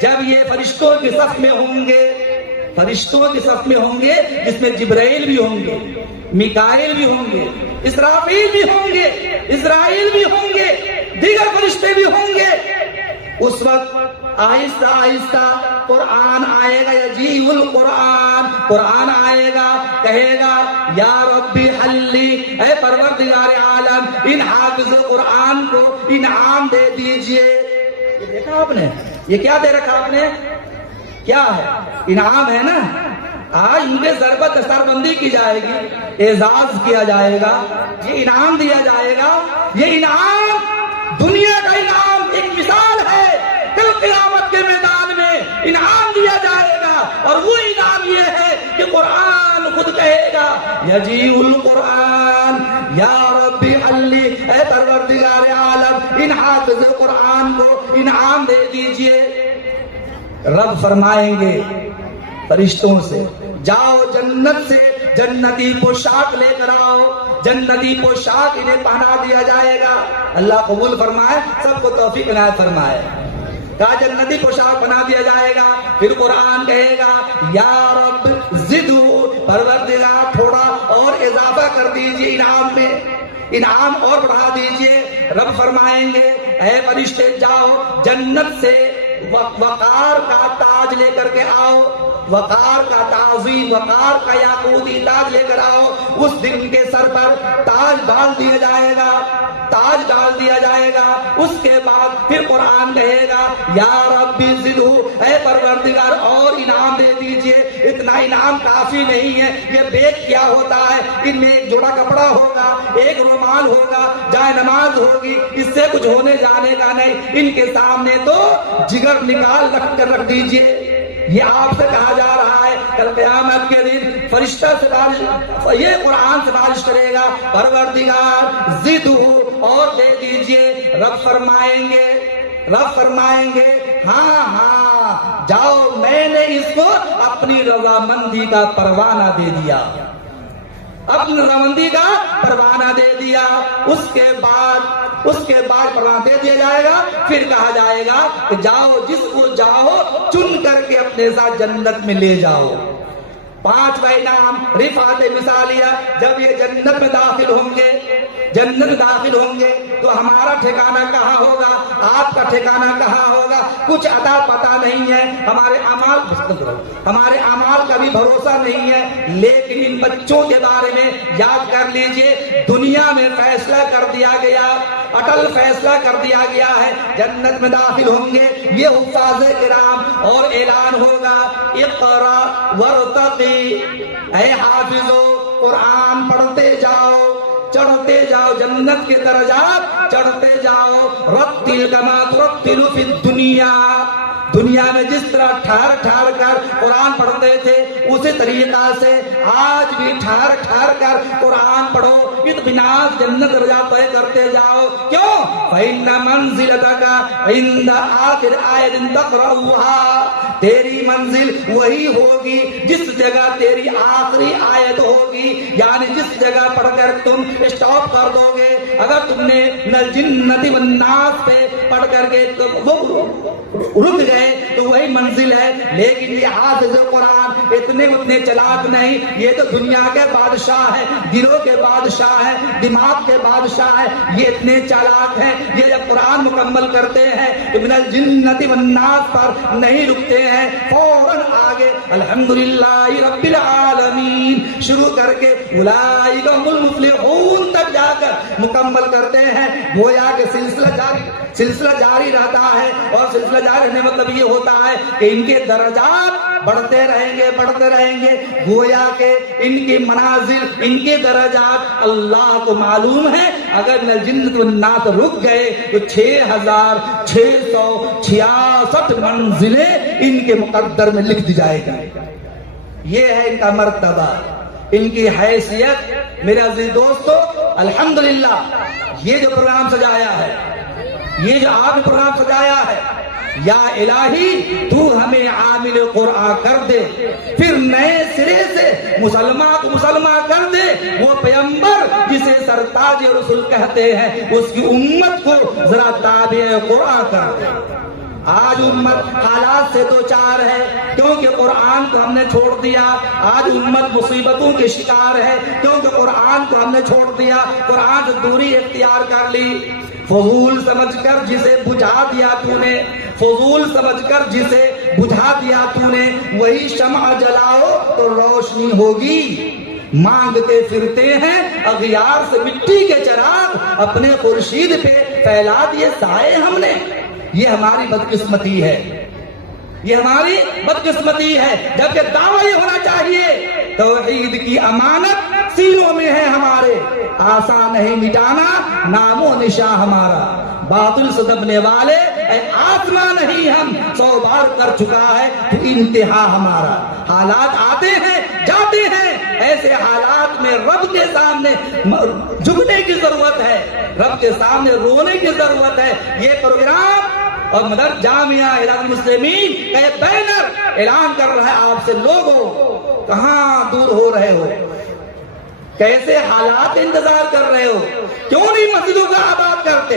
جب یہ فرشتوں کی صف میں ہوں گے، فرشتوں کی صف میں ہوں گے جس میں جبرائیل بھی ہوں گے، میکائیل بھی ہوں گے، اسرافیل بھی ہوں گے، اسرائیل بھی ہوں گے، دیگر فرشتے بھی ہوں گے. اس وقت آہستہ آہستہ قرآن آئے گا، یجیء القرآن، قرآن آئے گا، کہے گا یا ربی حلی، اے پروردگار عالم ان حافظ قرآن کو انعام دے دیجئے. یہ دیکھا آپ نے، یہ کیا دے رکھا آپ نے؟ کیا ہے؟ انعام ہے نا. آج ان کے ضربت دستار بندی کی جائے گی، اعزاز کیا جائے گا، یہ انعام دیا جائے گا. یہ انعام دنیا کا انعام ایک مثال ہے، کل قیامت کے میدان میں انعام دیا جائے گا. اور وہ انعام یہ ہے کہ قرآن خود کہے گا یجیء القرآن یا ربی حلی، اے پروردگار عالم ان حافظ قرآن کو انعام دے دیجئے. رب فرمائیں گے فرشتوں سے جاؤ جنت سے جنتی پوشاک لے کر آؤ. جنتی پوشاک انہیں پہنا دیا جائے گا. اللہ قبول فرمائے، سب کو توفیق عنایت فرمائے. کہا جنتی پوشاک بنا دیا جائے گا. پھر قرآن کہے گا یا رب زدو، پروردگار تھوڑا اور اضافہ کر دیجیے انعام میں، انعام اور بڑھا دیجیے. رب فرمائیں گے اے فرشتے جاؤ جنت سے وقار کا تاج لے کر کے آؤ، وقار کا تعظیم، وقار کا یاقوتی تاج لے کر آؤ. اس دن کے سر پر تاج ڈال دیا جائے گا، تاج ڈال دیا جائے گا. اس کے بعد پھر قرآن کہے گا یا ربی زدو، اے پروردگار اور انعام دے دیجئے. اتنا انعام کافی نہیں ہے. یہ بیگ کیا ہوتا ہے؟ ان میں ایک جوڑا کپڑا ہوگا، ایک رومال ہوگا، جائے نماز ہوگی، اس سے کچھ ہونے جانے کا نہیں. ان کے سامنے تو جگر نکال رکھ کر رکھ دیجئے. یہ آپ سے کہا جا رہا ہے کل قیامت کے دن فرشتہ سے یہ قرآن سے بارش کرے گا پروردگار زدو اور دے دیجئے. رب فرمائیں گے ہاں جاؤ، میں نے اس کو اپنی رضامندی کا پروانہ دے دیا، اپنی رضامندی کا پروانہ دے دیا. اس کے بعد پروانہ دے دیا جائے گا. پھر کہا جائے گا کہ جاؤ جس کو جاؤ چن کر کے اپنے ساتھ جنت میں لے جاؤ. 5واں انعام رفعت مثالیہ. جب یہ جنت میں داخل ہوں گے تو ہمارا ٹھکانہ کہاں ہوگا، آپ کا ٹھکانہ کہاں ہوگا، کچھ عطا پتہ نہیں ہے. ہمارے اعمال کا بھی بھروسہ نہیں ہے. لیکن ان بچوں کے بارے میں یاد کر لیجئے، دنیا میں فیصلہ کر دیا گیا، اٹل فیصلہ کر دیا گیا ہے، جنت میں داخل ہوں گے یہ حفاظ کرام. اور اعلان ہوگا اقرا ورتقی، اے حافظو قرآن پڑھتے جاؤ، چڑھتے جاؤ، جنت کے درجات چڑھتے جاؤ. رتل کما ترتل فی الدنیا، دنیا میں جس طرح ٹھہر کر قرآن پڑھتے تھے اسی طریقہ سے آج بھی ٹھہر کر قرآن پڑھو. اطمینان جنت درجات طے کرتے جاؤ. کیوں؟ فإن منزلتک عند آخر آیت تقرأها، تیری منزل وہی ہوگی جس جگہ تیری آخری آیت ہوگی. یعنی جس جگہ پڑھ کر تم اسٹاپ کر دو گے. اگر تم نے من الجنۃ والناس پہ پڑھ کر کے رک گئے گئے تو وہی منزل ہے. لیکن یہ حافظ قرآن اتنے چلاک نہیں. یہ تو دنیا کے بادشاہ ہے, دلوں کے بادشاہ ہے, دماغ کے بادشاہ ہے. یہ اتنے چالاک ہیں, یہ جب قرآن مکمل کرتے ہیں تو من الجنۃ والناس پر نہیں رکتے ہیں, فوراً آگے الحمدللہ رب العالمین شروع کر کے اولئک هم المفلحون تک جا کر مکمل کرتے ہیں. گویا کہ سلسلہ جاری رہتا ہے, اور سلسلہ جاری رہنے مطلب یہ ہوتا ہے کہ ان کے درجات بڑھتے رہیں گے. گویا کہ ان کی منازل, ان کے درجات اللہ کو معلوم ہے. اگر من الجنۃ والناس رک گئے تو 6666 منزلیں ان کے مقدر میں لکھ دی جائے گی. یہ ہے ان کا مرتبہ, ان کی حیثیت. میرے عزیز دوستو, الحمدللہ یہ جو پروگرام سجایا ہے, یہ جو آپ نے پروگرام سجایا ہے, یا الہی تو ہمیں عامل قرآن کر دے, پھر نئے سرے سے مسلمان کو مسلمان کر دے. وہ پیغمبر جسے سرتاج رسول کہتے ہیں, اس کی امت کو ذرا تابع قرآن کر دے. آج امت حالات سے دو چار ہے کیونکہ قرآن کو ہم نے چھوڑ دیا. آج امت مصیبتوں کے شکار ہے کیونکہ قرآن کو ہم نے چھوڑ دیا, قرآن سے دوری اختیار کر لی. فضول سمجھ کر جسے بجھا دیا تو نے, فضول سمجھ کر جسے بجھا دیا تو نے, وہی شمع جلاؤ تو روشنی ہوگی. مانگتے پھرتے ہیں اغیار سے مٹی کے چراغ, اپنے خورشید پہ پھیلا دیے سائے ہم نے. یہ ہماری بدقسمتی ہے, یہ ہماری بدقسمتی ہے. جبکہ دعویٰ یہ ہونا چاہیے توحید کی امانت سینوں میں ہے ہمارے, آسان نہیں مٹانا نام و نشاں ہمارا. باطل سے دبنے والے اے آسمان نہیں ہم, 100 بار کر چکا ہے تو انتہا ہمارا. حالات آتے ہیں جاتے ہیں, ایسے حالات میں رب کے سامنے جھکنے کی ضرورت ہے, رب کے سامنے رونے کی ضرورت ہے. یہ پروگرام اور مدد جامعہ اعلان المسلمین کا یہ بینر اعلان کر رہا ہے آپ سے, لوگوں کہاں دور ہو رہے ہو, کیسے حالات انتظار کر رہے ہو, کیوں نہیں مسجدوں کا آباد کرتے,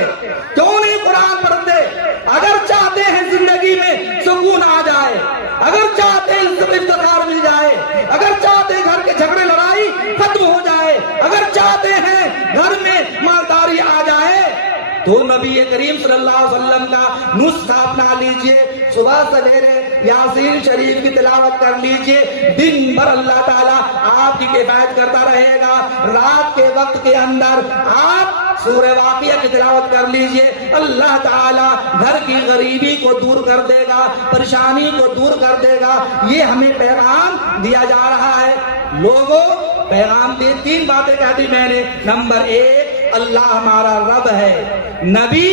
کیوں نہیں قرآن پڑھتے. اگر چاہتے ہیں زندگی میں سکون آ جائے, اگر چاہتے ہیں افتخار مل جائے, اگر چاہتے ہیں گھر کے جھگڑے لڑائی ختم ہو جائے, اگر چاہتے ہیں گھر میں مالداری آ جائے, تو نبی کریم صلی اللہ علیہ وسلم کا نسخہ اپنا لیجئے. صبح سویرے یاسین شریف کی تلاوت کر لیجئے, دن بھر اللہ تعالیٰ آپ کی کفایت کرتا رہے گا. رات کے وقت کے اندر آپ سورہ واقعہ کی تلاوت کر لیجئے, اللہ تعالیٰ گھر کی غریبی کو دور کر دے گا, پریشانی کو دور کر دے گا. یہ ہمیں پیغام دیا جا رہا ہے. لوگوں پیغام دے, 3 باتیں کہتی میں نے. نمبر 1, اللہ ہمارا رب ہے, نبی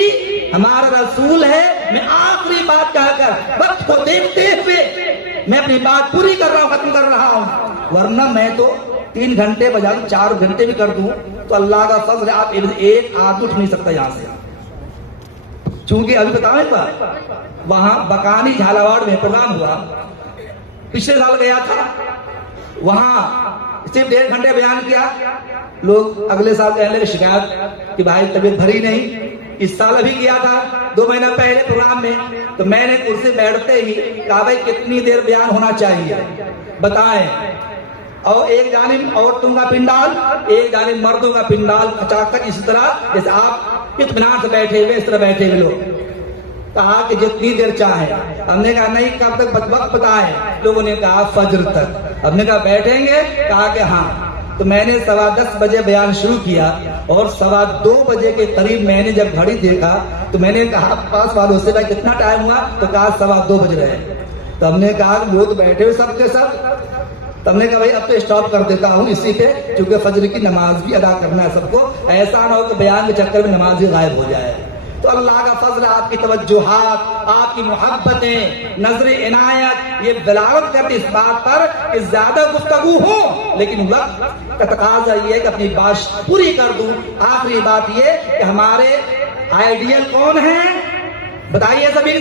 ہمارا رسول ہے. میں آخری بات کہہ کر وقت کو دیکھتے ہوئے میں اپنی بات پوری کر رہا ہوں, ختم کر رہا ہوں. ورنہ میں تو 3 گھنٹے بجائے 4 گھنٹے بھی کر دوں تو اللہ کا فضل ہے. آپ ایک آدمی اٹھ نہیں سکتا یہاں سے. چونکہ ابھی بتاؤں ایک بات, وہاں بکانی جھالاواڑ میں پروگرام ہوا, پچھلے سال گیا تھا, وہاں صرف 1.5 گھنٹے بیان کیا. لوگ اگلے سال کہنے لگے شکایت کہ بھائی طبیعت بھری نہیں. اس سال ابھی کیا تھا 2 مہینہ پہلے پروگرام میں, تو میں نے کرسی بیٹھتے ہی کہا بھائی کتنی دیر بیان ہونا چاہیے بتائیں. اور ایک جانب عورتوں کا پنڈال, ایک جانب مردوں کا پنڈال, اچانک اسی طرح جیسے آپ اطمینان سے بیٹھے ہوئے اس طرح بیٹھے ہوئے لوگ. کہا کہ جتنی دیر چاہیں. ہم نے کہا نہیں, کب تک وقت بتائیں. لوگوں نے کہا فجر تک. ہم نے کہا بیٹھیں گے, کہا کہ ہاں. تو میں نے 10:15 بجے بیان شروع کیا, اور 2:15 بجے کے قریب میں نے جب گھڑی دیکھا تو میں نے کہا پاس والوں سے بھائی کتنا ٹائم ہوا, تو کہا 2:15 بج رہے ہیں. تو ہم نے کہا لوگ بیٹھے ہوئے سب کے سب. تو ہم نے کہا بھائی اب تو اسٹاپ کر دیتا ہوں اسی پہ, کیونکہ فجر کی نماز بھی ادا کرنا ہے سب کو. ایسا نہ ہو کہ بیان کے چکر میں نماز ہی غائب ہو جائے. تو اللہ کا فضل, آپ کی توجہات, آپ کی محبتیں, نظر عنایت, یہ دلالت کرتی اس بات پر کہ زیادہ گفتگو ہو, لیکن وقت کا تقاضا یہ ہے کہ اپنی بات پوری کر دوں. آخری بات یہ کہ ہمارے آئیڈیل کون ہیں بتائیے سبھی.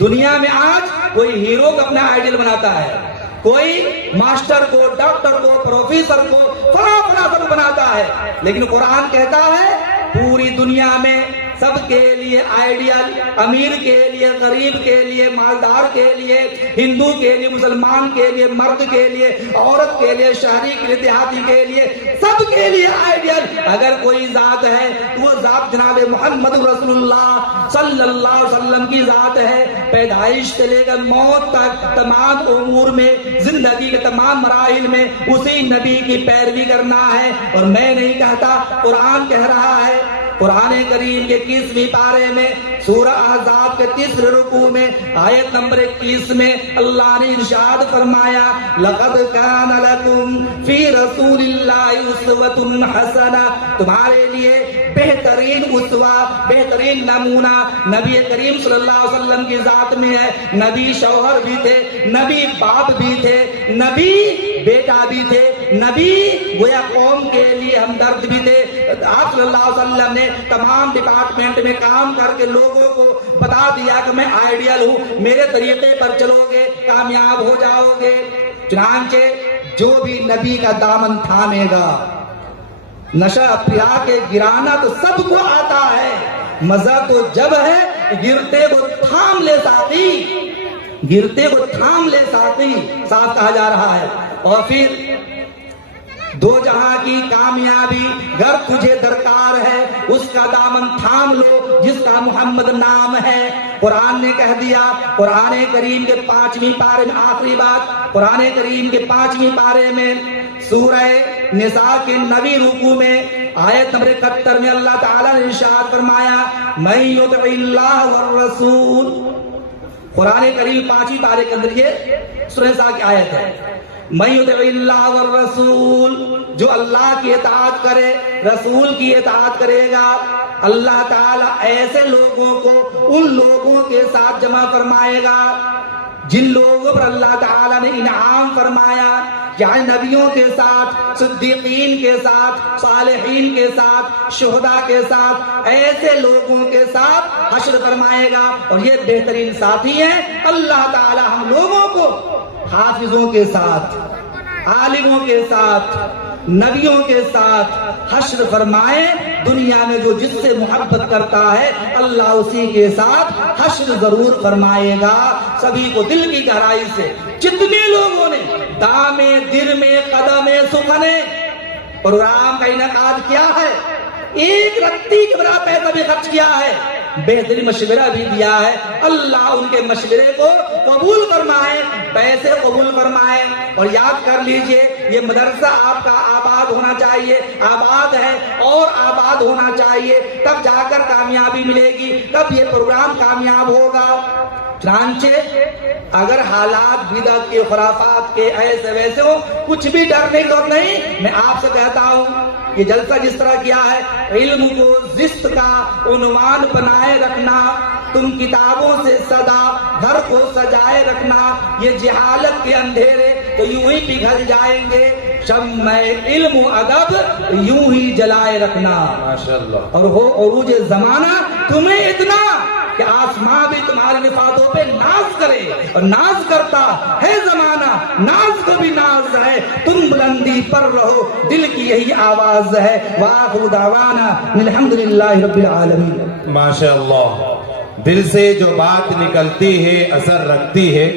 دنیا میں آج کوئی ہیرو کو اپنا آئیڈیل بناتا ہے, کوئی ماسٹر کو, ڈاکٹر کو, پروفیسر کو, فلاں سب بناتا ہے. لیکن قرآن کہتا ہے پوری دنیا میں سب کے لیے آئیڈیل، امیر کے لیے، غریب کے لیے، مالدار کے لیے، ہندو کے لیے، مسلمان کے لیے، مرد کے لیے، عورت کے لیے، شہری کے لیے، دیہاتی کے لیے، سب کے لیے آئیڈیل اگر کوئی ذات ہے تو وہ ذات جناب محمد رسول اللہ صلی اللہ علیہ وسلم کی ذات ہے۔ پیدائش سے لے کر موت تک تمام امور میں، زندگی کے تمام مراحل میں اسی نبی کی پیروی کرنا ہے۔ اور میں نہیں کہتا، قرآن کہہ رہا ہے۔ قرآن کریم کے 21ویں پارے میں سورہ احزاب کے 3 رکوع میں آیت نمبر 21 میں اللہ نے ارشاد فرمایا، لقد کان لکم فی رسول اللہ اسوۃ حسنہ، تمہارے لیے بہترین اسوہ، بہترین نمونہ نبی کریم صلی اللہ علیہ وسلم کی ذات میں ہے۔ نبی شوہر بھی تھے، نبی باپ بھی تھے، نبی بیٹا بھی تھے، نبی گویا قوم کے لیے ہمدرد بھی تھے۔ آپ صلی اللہ علیہ وسلم نے تمام ڈپارٹمنٹ میں کام کر کے لوگوں کو بتا دیا کہ میں آئیڈیل ہوں، میرے طریقے پر چلو گے کامیاب ہو جاؤ گے۔ چنانچہ جو بھی نبی کا دامن تھامے گا، نشہ پیا کے گرانا تو سب کو آتا ہے، مزہ تو جب ہے گرتے کو تھام لے ساتھی، گرتے کو تھام لے ساتھی، صاف کہا جا رہا ہے۔ اور پھر دو جہاں کی کامیابی گر تجھے درکار ہے، اس کا دامن تھام لو جس کا محمد نام ہے۔ قرآن نے کہہ دیا، قرآن کریم کے 5ویں پارے میں آخری بات، قرآن کریم کے 5ویں پارے میں سورہ نساء کے 9ویں رکوع میں آیت نمبر 71 میں اللہ تعالیٰ نے ارشاد فرمایا، من یطع اللہ والرسول۔ قرآن کریم 5ویں پارے کے اندر یہ سورہ نساء کی آیت ہے، من یطع اللہ والرسول، جو اللہ کی اطاعت کرے، رسول کی اطاعت کرے گا، اللہ تعالیٰ ایسے لوگوں کو ان لوگوں کے ساتھ جمع فرمائے گا جن لوگوں پر اللہ تعالیٰ نے انعام فرمایا، یعنی نبیوں کے ساتھ، صدیقین کے ساتھ، صالحین کے ساتھ، شہداء کے ساتھ، ایسے لوگوں کے ساتھ حشر فرمائے گا۔ اور یہ بہترین ساتھی ہیں۔ اللہ تعالیٰ ہم لوگوں کو حافظوں کے ساتھ، عالموں کے ساتھ، نبیوں کے ساتھ حشر فرمائے۔ دنیا میں جو جس سے محبت کرتا ہے اللہ اسی کے ساتھ حشر ضرور فرمائے گا۔ سبھی کو دل کی گہرائی سے جتنے لوگوں نے دامے دل میں قدم سخنے پروگرام کا انعقاد کیا ہے، ایک رتی کے برابر پیسہ بھی خرچ کیا ہے، بہترین مشورہ بھی دیا ہے، اللہ ان کے مشورے کو قبول فرمائے، پیسے قبول فرمائے۔ اور یاد کر لیجئے یہ مدرسہ آپ کا آباد ہونا چاہیے، آباد ہے اور آباد ہونا چاہیے، تب جا کر کامیابی ملے گی، تب یہ پروگرام کامیاب ہوگا۔ چنانچہ اگر حالات بدعت کے، خرافات کے ایسے ویسے ہو، کچھ بھی ڈرنے کی ضرورت نہیں۔ میں آپ سے کہتا ہوں یہ جلسہ جس طرح کیا ہے، علم کو زشت کا عنوان بنائے رکھنا، تم کتابوں سے صدا گھر کو سجائے رکھنا، یہ جہالت کے اندھیرے تو یوں ہی پگھل جائیں گے، شمع علم و ادب یوں ہی جلائے رکھنا۔ ماشاءاللہ۔ اور ہو عروج زمانہ تمہیں اتنا کہ آسمان بھی تمہارے نفاتوں پہ ناز کرے، اور ناز کرتا ہے زمانہ، ناز کو بھی ناز ہے، تم بلندی پر رہو، دل کی یہی آواز ہے۔ وآخر دعوانا الحمدللہ رب العالمین۔ ماشاءاللہ۔ دل سے جو بات نکلتی ہے اثر رکھتی ہے،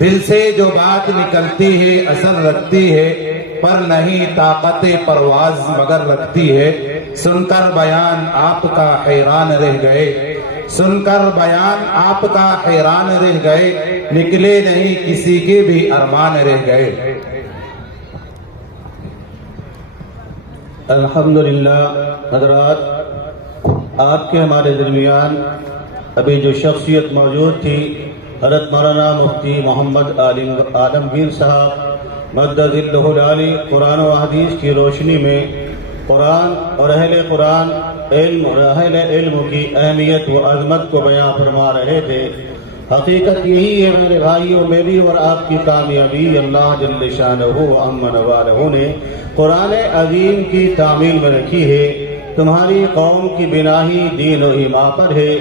دل سے جو بات نکلتی ہے اثر رکھتی ہے، پر نہیں طاقت پرواز مگر رکھتی ہے۔ سن کر بیان آپ کا حیران رہ گئے، سن کر بیان آپ کا حیران رہ گئے، نکلے نہیں کسی کے بھی ارمان رہ گئے۔ الحمدللہ حضرات، آپ کے ہمارے درمیان ابھی جو شخصیت موجود تھی حضرت مولانا مفتی محمد عالمگیر صاحب مدد اللہ العالی، قرآن و حدیث کی روشنی میں قرآن اور اہل قرآن علم اور اہل علم کی اہمیت و عظمت کو بیان فرما رہے تھے۔ حقیقت یہی ہے میرے بھائیوں، میری اور آپ کی کامیابی اللہ جل شانہ و عم نوالہ نے قرآن عظیم کی تعمیل میں رکھی ہے۔ تمہاری قوم کی بنا ہی دین و ایمان پر ہے،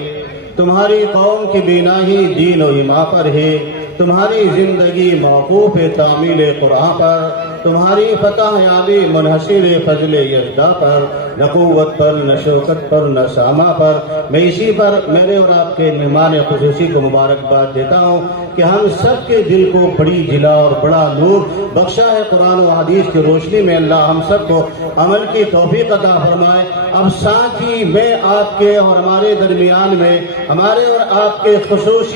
تمہاری قوم کی بنا ہی دین و ایمان پر ہے، تمہاری زندگی موقوف تعمیل قرآن پر تمہاری فتح یابی منحصر فضل یزدہ پر، نہ قوت پر، نہ شوکت پر، نہ سامہ پر، میں اسی پر میرے اور آپ کے مہمان خصوصی کو مبارکباد دیتا ہوں کہ ہم سب کے دل کو بڑی جلا اور بڑا نور بخشا ہے قرآن و حدیث کی روشنی میں۔ اللہ ہم سب کو عمل کی توفیق عطا فرمائے۔ اب ساتھ ہی میں آپ کے اور ہمارے درمیان میں ہمارے اور آپ کے خصوصی